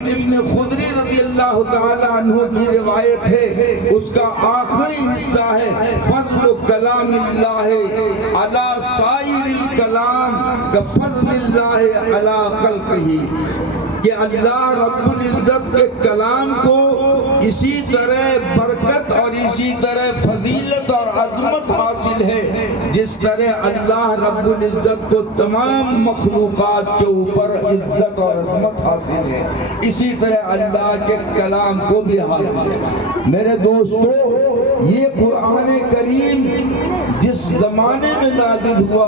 ابن خدری رضی اللہ تعالیٰ عنہ کی روایت ہے، اس کا آخری حصہ ہے فضل کلام اللہ علی سائر الکلام کفضل اللہ علی خلقہ، کہ اللہ رب العزت کے کلام کو اسی طرح برکت اور اسی طرح فضیلت اور عظمت حاصل ہے جس طرح اللہ رب العزت کو تمام مخلوقات کے اوپر عزت اور عظمت حاصل ہے، اسی طرح اللہ کے کلام کو بھی حاصل ہے۔ میرے دوستو، یہ قرآن کریم جس زمانے میں نازل ہوا،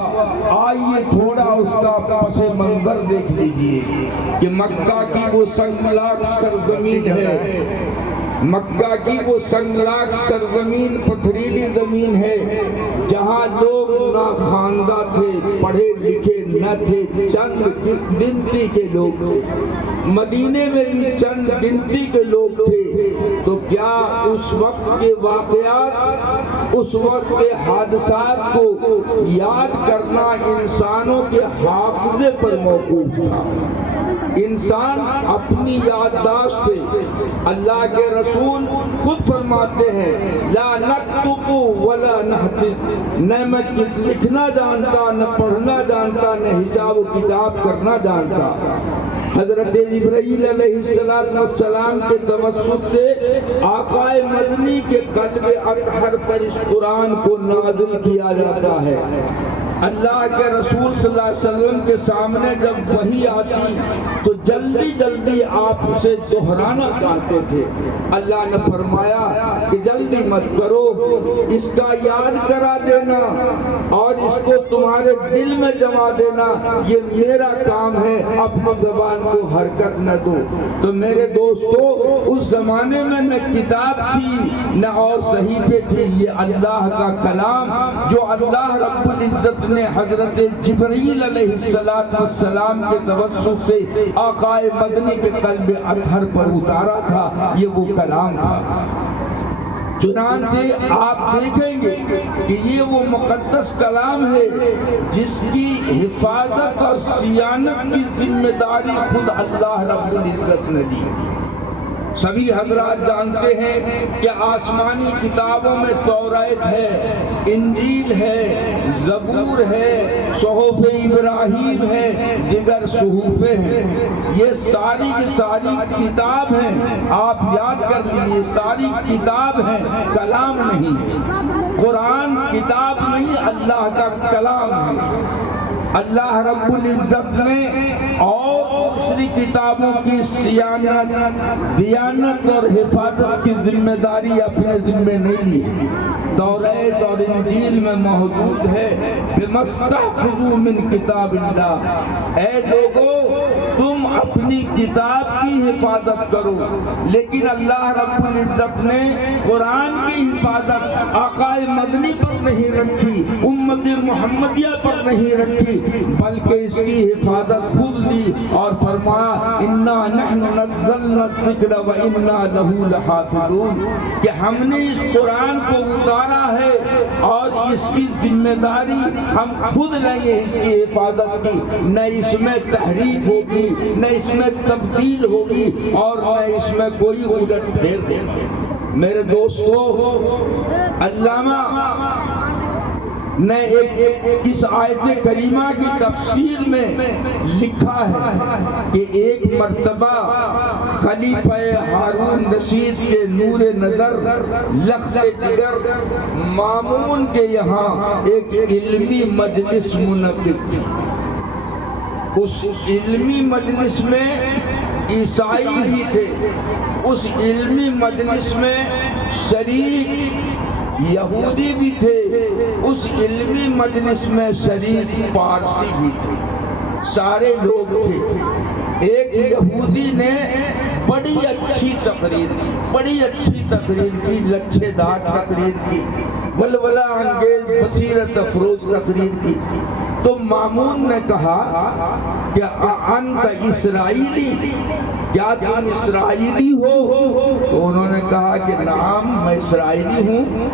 آئیے تھوڑا اس کا پس منظر دیکھ لیجئے کہ مکہ کی وہ سنگلاخ سرزمین ہے، مکہ کی وہ سنگلاخ سرزمین پتھریلی زمین ہے جہاں لوگ ناخواندہ تھے، پڑھے لکھے نہ تھے، چند گنتی کے لوگ تھے، مدینے میں بھی چند گنتی کے لوگ تھے۔ تو کیا اس وقت کے واقعات، اس وقت کے حادثات کو یاد کرنا انسانوں کے حافظے پر موقوف تھا؟ انسان اپنی یادداشت سے، اللہ کے رسول خود فرماتے ہیں لا نکتب ولا نحتب، نہ میں لکھنا جانتا، نہ پڑھنا جانتا، نہ حساب و کتاب کرنا جانتا۔ حضرت جبرائیل علیہ السلام کے توسط سے آقا مدنی کے قلب اطہر پر اس قرآن کو نازل کیا جاتا ہے۔ اللہ کے رسول صلی اللہ علیہ وسلم کے سامنے جب وحی آتی تو جلدی جلدی آپ اسے دہرانا چاہتے تھے۔ اللہ نے فرمایا کہ جلدی مت کرو، اس کا یاد کرا دینا اور اس کو تمہارے دل میں جما دینا، یہ میرا کام ہے، اپنی زبان کو حرکت نہ دو۔ تو میرے دوستو، اس زمانے میں نہ کتاب تھی نہ اور صحیفے تھی، یہ اللہ کا کلام جو اللہ رب العزت نے حضرت جبرائیل علیہ السلام کے توسط سے آقا مدنی کے قلب اطہر پر اتارا تھا، یہ وہ کلام تھا۔ چنانچہ آپ دیکھیں گے کہ یہ وہ مقدس کلام ہے جس کی حفاظت اور صیانت کی ذمہ داری خود اللہ رب العزت نے دی۔ سبھی حضرات جانتے ہیں کہ آسمانی کتابوں میں توریت ہے، انجیل ہے، زبور ہے، صحف ابراہیم ہے، دیگر صحف ہیں، یہ ساری کی ساری کتاب ہیں۔ آپ یاد کر لیجیے، ساری کتاب ہیں، کلام نہیں ہے۔ قرآن کتاب نہیں، اللہ کا کلام ہے۔ اللہ رب العزت نے اور دوسری کتابوں کی صیانت، دیانت اور حفاظت کی ذمہ داری اپنے ذمہ نہیں لی ہے۔ توریت اور انجیل میں محدود ہے بِمَسْتَحْفِظُوا مِنْ کتاب اللہ، اے لوگوں تم اپنی کتاب کی حفاظت کرو، لیکن اللہ رب العزت نے قرآن کی حفاظت آقا مدنی پر نہیں رکھی، امت محمدیہ پر نہیں رکھی، بلکہ اس کی حفاظت خود دی اور فرمایا اِنَّا نَحْنُ نَزَّلْنَا الذِّكْرَ وَإِنَّا لَهُ لَحَافِظُونَ، کہ ہم نے اس قرآن کو اتارا ہے اور اس کی ذمہ داری ہم خود لیں گے، اس کی حفاظت کی، نہ اس میں تحریف ہوگی، نہ اس میں تبدیل ہوگی اور نہ اس میں کوئی الٹ پھیر ہوگی۔ میرے دوستو، علامہ نے اس آیت کریمہ کی تفسیر میں لکھا ہے کہ ایک مرتبہ خلیفہ ہارون رشید کے نور نظر لخت جگر مامون کے یہاں ایک علمی مجلس منعقد تھی۔ اس علمی مجلس میں عیسائی بھی تھے، اس علمی مجلس میں شریک یہودی بھی تھے، اس علمی مجلس میں شریک پارسی بھی تھے، سارے لوگ تھے۔ ایک یہودی نے بڑی اچھی تقریر کی، لچھے دار تقریر کی، ولولہ انگیز بصیرت افروز تقریر کی۔ تو مامون نے کہا کہ انت اسرائیلی، کیا تم اسرائیلی ہو؟ تو انہوں نے کہا کہ نعم میں اسرائیلی ہوں۔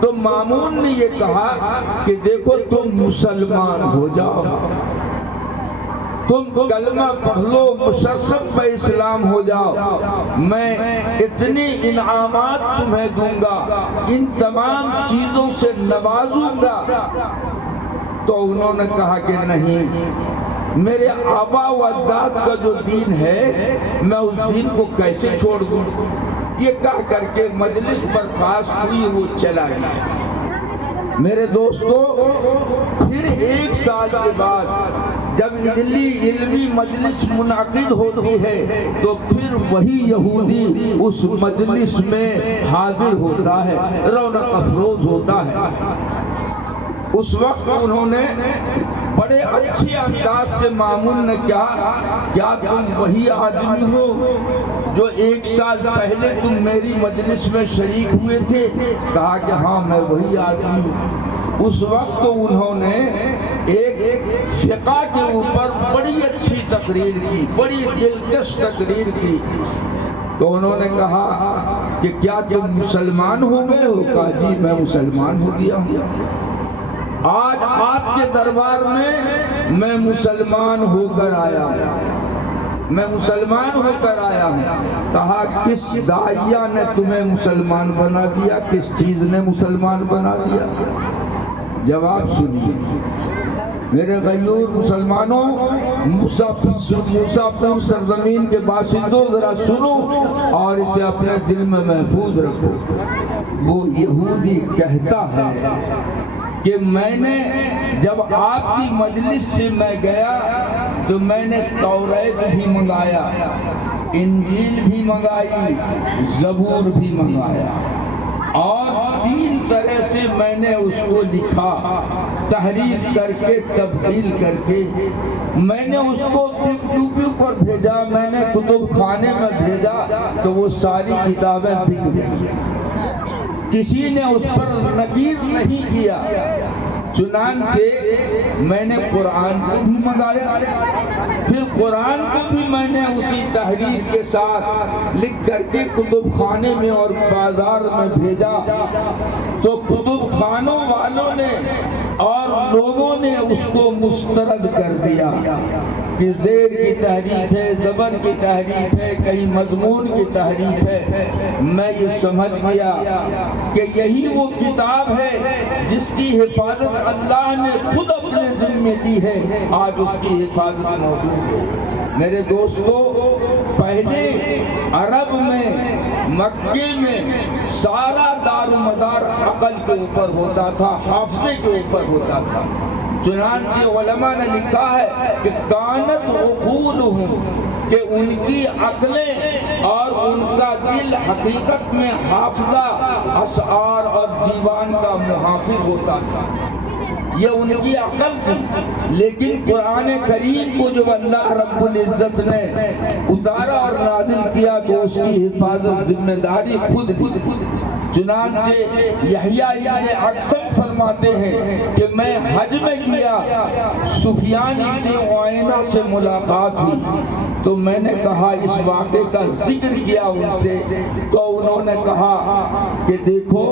تو مامون نے یہ کہا کہ دیکھو تم مسلمان ہو جاؤ، تم کلمہ پڑھ لو مشرف پہ اسلام ہو جاؤ، میں اتنی انعامات تمہیں دوں گا، ان تمام چیزوں سے نوازوں گا۔ تو انہوں نے کہا کہ نہیں، میرے آبا و اجداد کا جو دین ہے میں اس دین کو کیسے چھوڑ دوں۔ یہ کہہ کر کے مجلس برخاست ہوئی، وہ چلا گیا۔ میرے دوستو، پھر 1 سال کے بعد جب علمی مجلس منعقد ہوتی ہے تو پھر وہی یہودی اس مجلس میں حاضر ہوتا ہے، رونق افروز ہوتا ہے۔ اس وقت انہوں نے بڑے اچھے انداز سے مامون نے کہا، کیا تم وہی آدمی ہو جو 1 سال پہلے تم میری مجلس میں شریک ہوئے تھے؟ کہا کہ ہاں میں وہی آدمی ہوں۔ اس وقت تو انہوں نے ایک فقہ کے اوپر بڑی اچھی تقریر کی، بڑی دلکش تقریر کی۔ تو انہوں نے کہا کہ کیا تم مسلمان ہو گئے ہو؟ کہا جی میں مسلمان ہو گیا ہوں، آج آپ کے دربار میں مسلمان ہو کر آیا ہوں، میں مسلمان ہو کر آیا ہوں۔ کہا کس داعیہ نے تمہیں مسلمان بنا دیا، کس چیز نے مسلمان بنا دیا؟ جواب سنیے میرے غیور مسلمانوں، موسیٰ پور سرزمین کے باشندوں، ذرا سنو اور اسے اپنے دل میں محفوظ رکھو۔ وہ یہودی کہتا ہے کہ میں نے جب آپ کی مجلس سے میں گیا تو میں نے توریت بھی منگایا، انجیل بھی منگائی، زبور بھی منگایا، اور 3 طرح سے میں نے اس کو لکھا، تحریف کر کے، تبدیل کر کے۔ میں نے اس کو ڈوبیو پر بھیجا، میں نے کتب خانے میں بھیجا تو وہ ساری کتابیں بک گئی، کسی نے اس پر نکیر نہیں کیا۔ چنانچہ میں نے قرآن کو بھی منگایا، پھر قرآن کو بھی میں نے اسی تحریف کے ساتھ لکھ کر کے کتب خانے میں اور بازار میں بھیجا، تو کتب خانوں والوں نے اور لوگوں نے اس کو مسترد کر دیا کہ زیر کی تحریف ہے، زبر کی تحریف ہے، کہیں مضمون کی تحریف ہے۔ میں یہ سمجھ گیا کہ یہی وہ کتاب ہے جس کی حفاظت اللہ نے خود اپنے ذمہ لی ہے، آج اس کی حفاظت موجود ہے۔ میرے دوستو، پہلے عرب میں، مکے میں سارا دار و مدار عقل کے اوپر ہوتا تھا، حافظے کے اوپر ہوتا تھا۔ چنانچہ علماء نے لکھا ہے کہ کانت عقولہم، کہ ان کی عقلیں اور ان کا دل حقیقت میں حافظہ، اشعار اور دیوان کا محافظ ہوتا تھا، یہ ان کی عقل تھی۔ لیکن قرآن کریم کو جب اللہ رب العزت نے اتارا اور نازل کیا تو اس کی حفاظت ذمہ داری خود لی۔ چنانچہ یحییٰ ابن اقسم فرماتے ہیں کہ میں حج میں گیا، سفیان ابن عیینہ سے ملاقات ہوئی تو میں نے کہا، اس واقعے کا ذکر کیا ان سے، تو انہوں نے کہا کہ دیکھو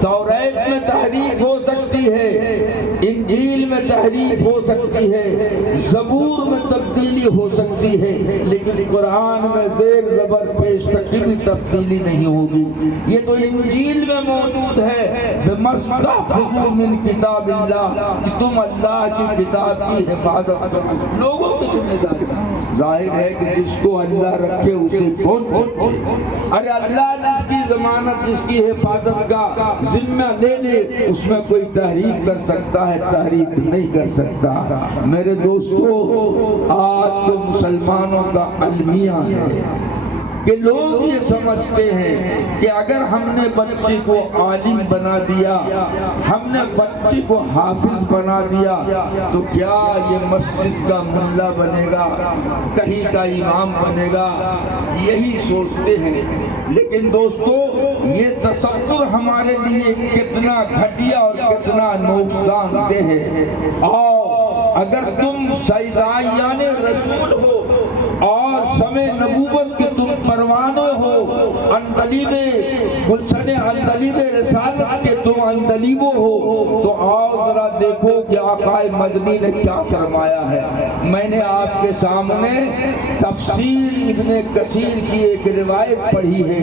توریت میں تحریف ہو سکتی ہے، انجیل میں تحریف ہو سکتی ہے، زبور میں تبدیلی ہو سکتی ہے، لیکن قرآن میں زیر زبر پیش تک کی بھی تبدیلی نہیں ہوگی۔ یہ تو انجیل میں موجود ہے، بِمَسْتَحْفِظُوا مِنْ کتاب اللہ، کہ تم اللہ کی کتاب کی حفاظت کرو، لوگوں کی ذمہ داری۔ ظاہر ہے کہ جس کو اللہ رکھے اسے کون چھوڑے؟ ارے اللہ جس کی ضمانت، جس کی حفاظت کا ذمہ لے لے، اس میں کوئی تحریف کر سکتا ہے؟ تحریف نہیں کر سکتا۔ میرے دوستو، آج تو مسلمانوں کا المیہ ہے کہ لوگ یہ سمجھتے ہیں کہ اگر ہم نے بچے کو عالم بنا دیا، ہم نے بچے کو حافظ بنا دیا تو کیا یہ مسجد کا ملا بنے گا، کہیں کا امام بنے گا، یہی سوچتے ہیں۔ لیکن دوستو، یہ تصور ہمارے لیے کتنا گھٹیا اور کتنا نقصان دہ ہے۔ اور اگر تم سیدائیان رسول ہو اور سمے نبوت کے تم پروانے ہو، انقلیب گلشن عندلیب رسالت کے تم عندلیبو ہو، تو آؤ ذرا دیکھو کہ آقا مدنی نے کیا فرمایا ہے۔ میں نے آپ کے سامنے تفسیر ابن کثیر کی ایک روایت پڑھی ہے۔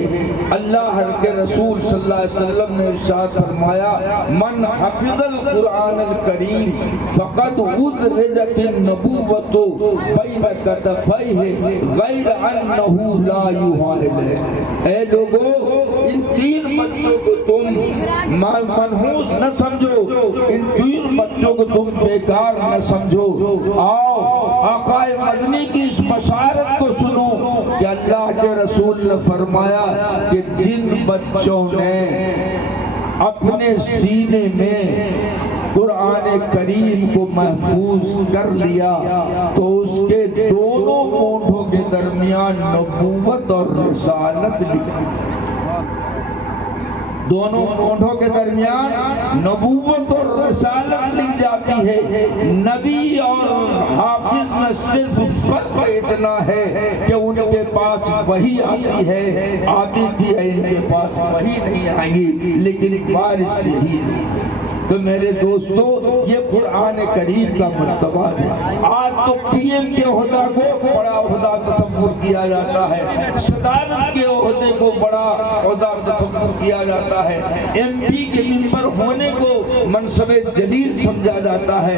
اللہ کے رسول صلی اللہ علیہ وسلم نے ارشاد فرمایا، من حفظ القرآن الکریم فقد ادرجت النبوۃ بین کتفیہ غیر انہ لا یحائل۔ اے لوگو، ان تین بچوں کو تم منحوس نہ سمجھو، ان تین بچوں کو تم بیکار نہ سمجھو۔ آؤ آقا مدنی کی اس بشارت کو سنو کہ اللہ کے رسول نے فرمایا کہ جن بچوں نے اپنے سینے میں قرآن کریم کو محفوظ کر لیا تو اس کے دونوں ہونٹوں کے درمیان نبوت اور رسالت لکھی، دونوں ہونٹوں کے درمیان نبوت اور رسالت لکھ جاتی ہے۔ نبی اور حافظ میں صرف فرق اتنا ہے کہ ان کے پاس وحی آتی ہے، آتی تھی ہے، ان کے پاس وحی نہیں آئیں گی، لیکن بارش یہی ہے۔ تو میرے دوستو، یہ قرآن کریم کا مرتبہ ہے۔ آج تو پی ایم کے عہدہ کو بڑا عہدہ تصور کیا جاتا ہے، صدارت کے عہدے کو بڑا عہدہ تصور کیا جاتا ہے، ایم پی کے ممبر ہونے کو منصب جلیل سمجھا جاتا ہے،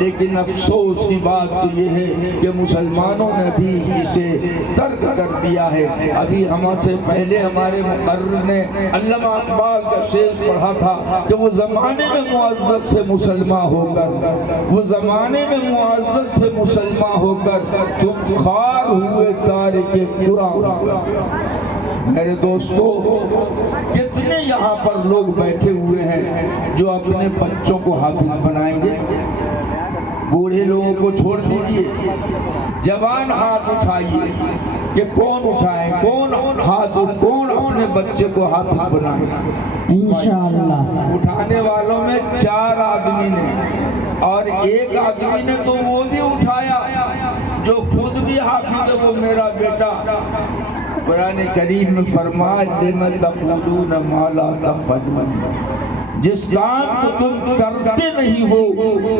لیکن افسوس کی بات تو یہ ہے کہ مسلمانوں نے بھی اسے ترک کر دیا ہے۔ ابھی ہم سے پہلے ہمارے مقرر نے علامہ اقبال کا شعر پڑھا تھا کہ وہ زمانے میں معزز سے مسلمان ہو کر، وہ زمانے میں معزز سے مسلمان ہو کر تم خوار ہوئے تارک قرآن۔ میرے دوستو، کتنے یہاں پر لوگ بیٹھے ہوئے ہیں جو اپنے بچوں کو حافظ بنائیں گے؟ بوڑھے لوگوں کو چھوڑ دیجئے، جوان ہاتھ اٹھائیے کہ کون اٹھائیں، کون اپنے بچے کو حافظ بنائیں۔ انشاءاللہ اٹھانے والوں میں 4 آدمی نے، اور ایک آدمی نے تو وہ بھی اٹھایا جو خود بھی حافظ ہے، وہ میرا بیٹا۔ قرآن کریم میں فرمایا لِمَ تَقُولُونَ مَا لَا تَفْعَلُونَ، جس کام کو تم کرتے نہیں ہو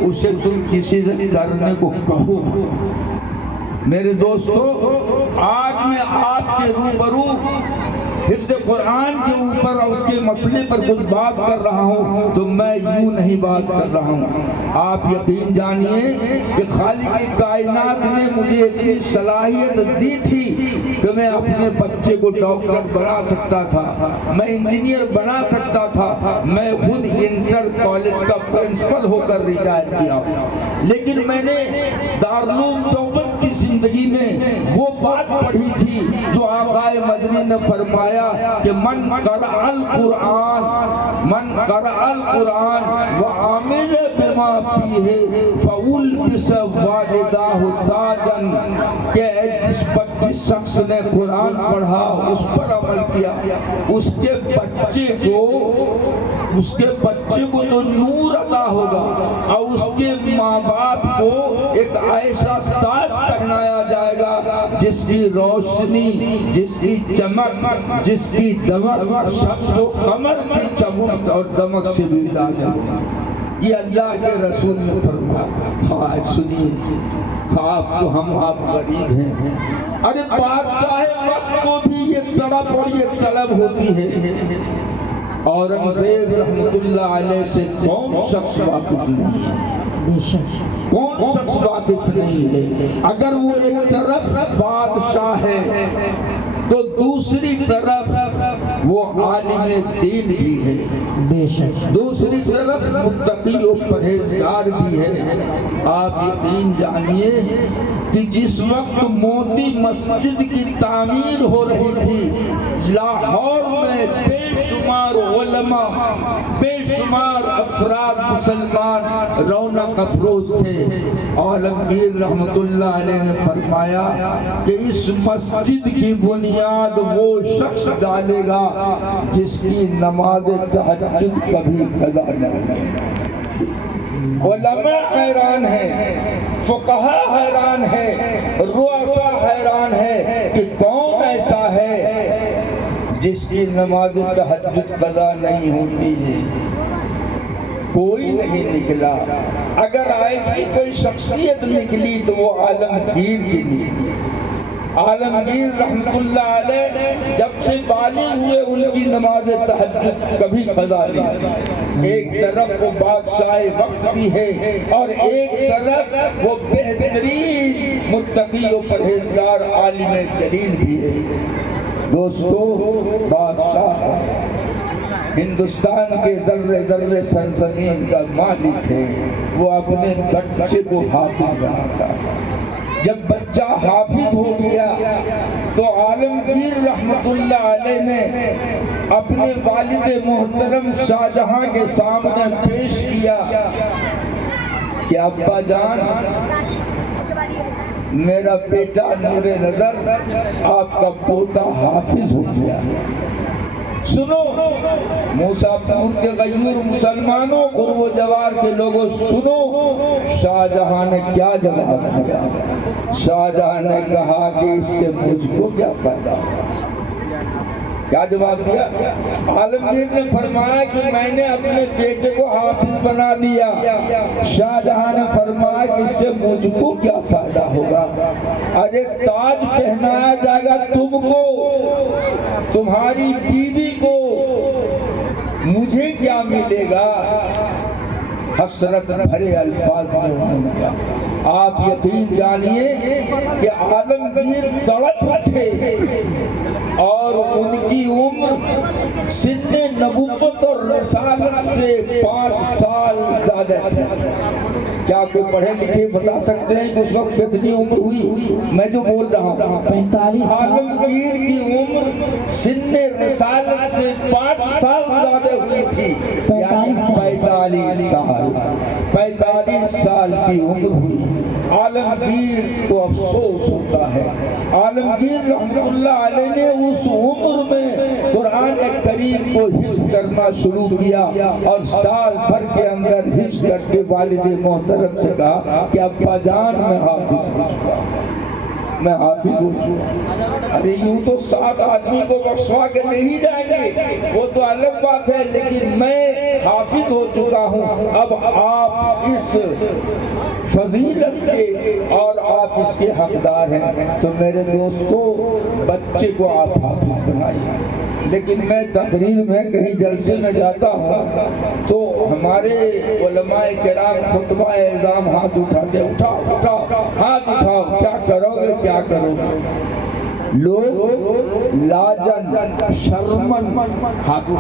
اسے تم کسی سے کرنے کو کہو۔ میرے دوستو، آج میں آپ کے روبرو حفظ قرآن کے اوپر اور اس کے مسئلے پر کچھ بات کر رہا ہوں تو میں یوں نہیں بات کر رہا ہوں۔ آپ یقین جانیے کہ خالق کائنات نے مجھے اتنی صلاحیت دی تھی کہ میں اپنے بچے کو ڈاکٹر بنا سکتا تھا، میں انجینئر بنا سکتا تھا، میں خود انٹر کالج کا پرنسپل ہو کر ریٹائر کیا، لیکن میں نے دارالعلوم دیوبند کی زندگی میں وہ بات پڑھی تھی جو آقا مدنی نے فرمایا کہ من قرأ القرآن وعمل بما فیہ فألبس والداہ تاجا، کہ جس شخص نے قرآن پڑھا، اس پر عمل کیا، اس کے بچے کو تو نور عطا ہوگا، اور اس کے ماں باپ کو ایک ایسا تاج پہنایا جائے گا جس کی روشنی، جس کی چمک، جس کی دمک شمس و قمر کی چمک اور دمک سے بھی زیادہ ہے۔ یہ اللہ کے رسول نے فرمایا۔ ہاں سنیے، آپ غریب ہیں، ارے بادشاہ وقت کو بھی یہ تڑپ اور یہ طلب ہوتی ہے۔ اورنگزیب رحمت اللہ علیہ سے کون شخص واقف نہیں ہے؟ کون شخص واقف نہیں ہے؟ اگر وہ ایک طرف بادشاہ ہے تو دوسری طرف وہ عالم دین بھی ہے، دوسری طرف متقی و پرہیزگار بھی ہے۔ آپ یقین جانیے کہ جس وقت موتی مسجد کی تعمیر ہو رہی تھی، لاہور میں بے شمار علماء، بے شمار افراد مسلمان رونق افروز تھے۔ عالمگیر رحمت اللہ علیہ نے فرمایا کہ اس مسجد کی بنیاد وہ شخص ڈالے گا جس کی نماز تہجد کبھی قضا نہ ہوئی۔ علماء حیران ہیں، فقہا حیران ہیں، رؤساء حیران ہیں کہ کون ایسا ہے جس کی نماز تہجد قضا نہیں ہوتی ہے، کوئی نہیں نکلا۔ اگر ایسی کوئی شخصیت نکلی تو وہ عالمگیر کی نکلی۔ عالمگیر رحمت اللہ علیہ جب سے بالغ ہوئے ان کی نماز تہجد کبھی قضا نہیں۔ ایک طرف وہ بادشاہ وقت بھی ہے اور ایک طرف وہ بہترین متقی و پرہیزگار عالم جلیل بھی ہے۔ دوستو، بادشاہ ہندوستان کے ذرے ذرے سرزمین کا مالک ہے، وہ اپنے بچے کو حافظ بناتا ہے۔ جب بچہ حافظ ہو گیا تو عالمگیر رحمت اللہ علیہ نے اپنے والد محترم شاہ جہاں کے سامنے پیش کیا کہ ابا جان، میرا بیٹا نور نظر آپ کا پوتا حافظ ہو گیا۔ سنو موسیٰ پور کے غیور مسلمانوں، قرب و جوار کے لوگوں، سنو شاہ جہاں نے کیا جواب دیا۔ شاہ جہاں نے کہا کہ اس سے مجھ کو کیا فائدہ؟ کیا جواب دیا؟ عالمگیر نے فرمایا کہ میں نے اپنے بیٹے کو حافظ بنا دیا۔ شاہ جہاں نے فرمایا کہ اس سے مجھ کو کیا فائدہ ہوگا؟ ارے تاج پہنایا جائے گا تم کو، تمہاری بیوی کو، مجھے کیا ملے گا؟ حسرت بھرے الفاظ میں انہوں نے کہا۔ آپ یقین جانیے کہ عالمگیر تڑپ اٹھے اور ان کی عمر سن نبوت اور رسالت سے 5 سال زیادہ تھی۔ کیا کوئی پڑھے لکھے بتا سکتے ہیں کہ اس وقت کتنی عمر ہوئی؟ میں جو بول رہا ہوں 45 سال۔ عالمگیر کی عمر سن رسالت سے 5 سال زیادہ ہوئی تھی، یعنی 45 سال کی عمر ہوئی۔ عالمگیر کو افسوس ہوتا ہے۔ عالمگیر رحمت اللہ علیہ نے اس عمر میں قرآن کریم کو حفظ کرنا شروع کیا اور سال بھر کے اندر حفظ کر کے والد محترم سے کہا کہ ابا جان میں حافظ ہو چکا، میں حافظ ہو چکا۔ ارے یوں تو 7 آدمی کو بخشوا کے نہیں جائیں گے، وہ تو الگ بات ہے، لیکن میں حافظ ہو چکا ہوں، اب آپ اس فضیلت کے اور آپ اس کے حقدار ہیں۔ تو میرے دوستو، بچے کو آپ حافظ بنائیے۔ لیکن میں تقریر میں کہیں جلسے میں جاتا ہوں تو ہمارے علماء کرام خطبہ اعظام ہاتھ اٹھاتے، اٹھاؤ ہاتھ اٹھاؤ، کیا کرو گے کیا کرو گے؟ لوگ لاجن شرمن ہاتھ اٹھاتے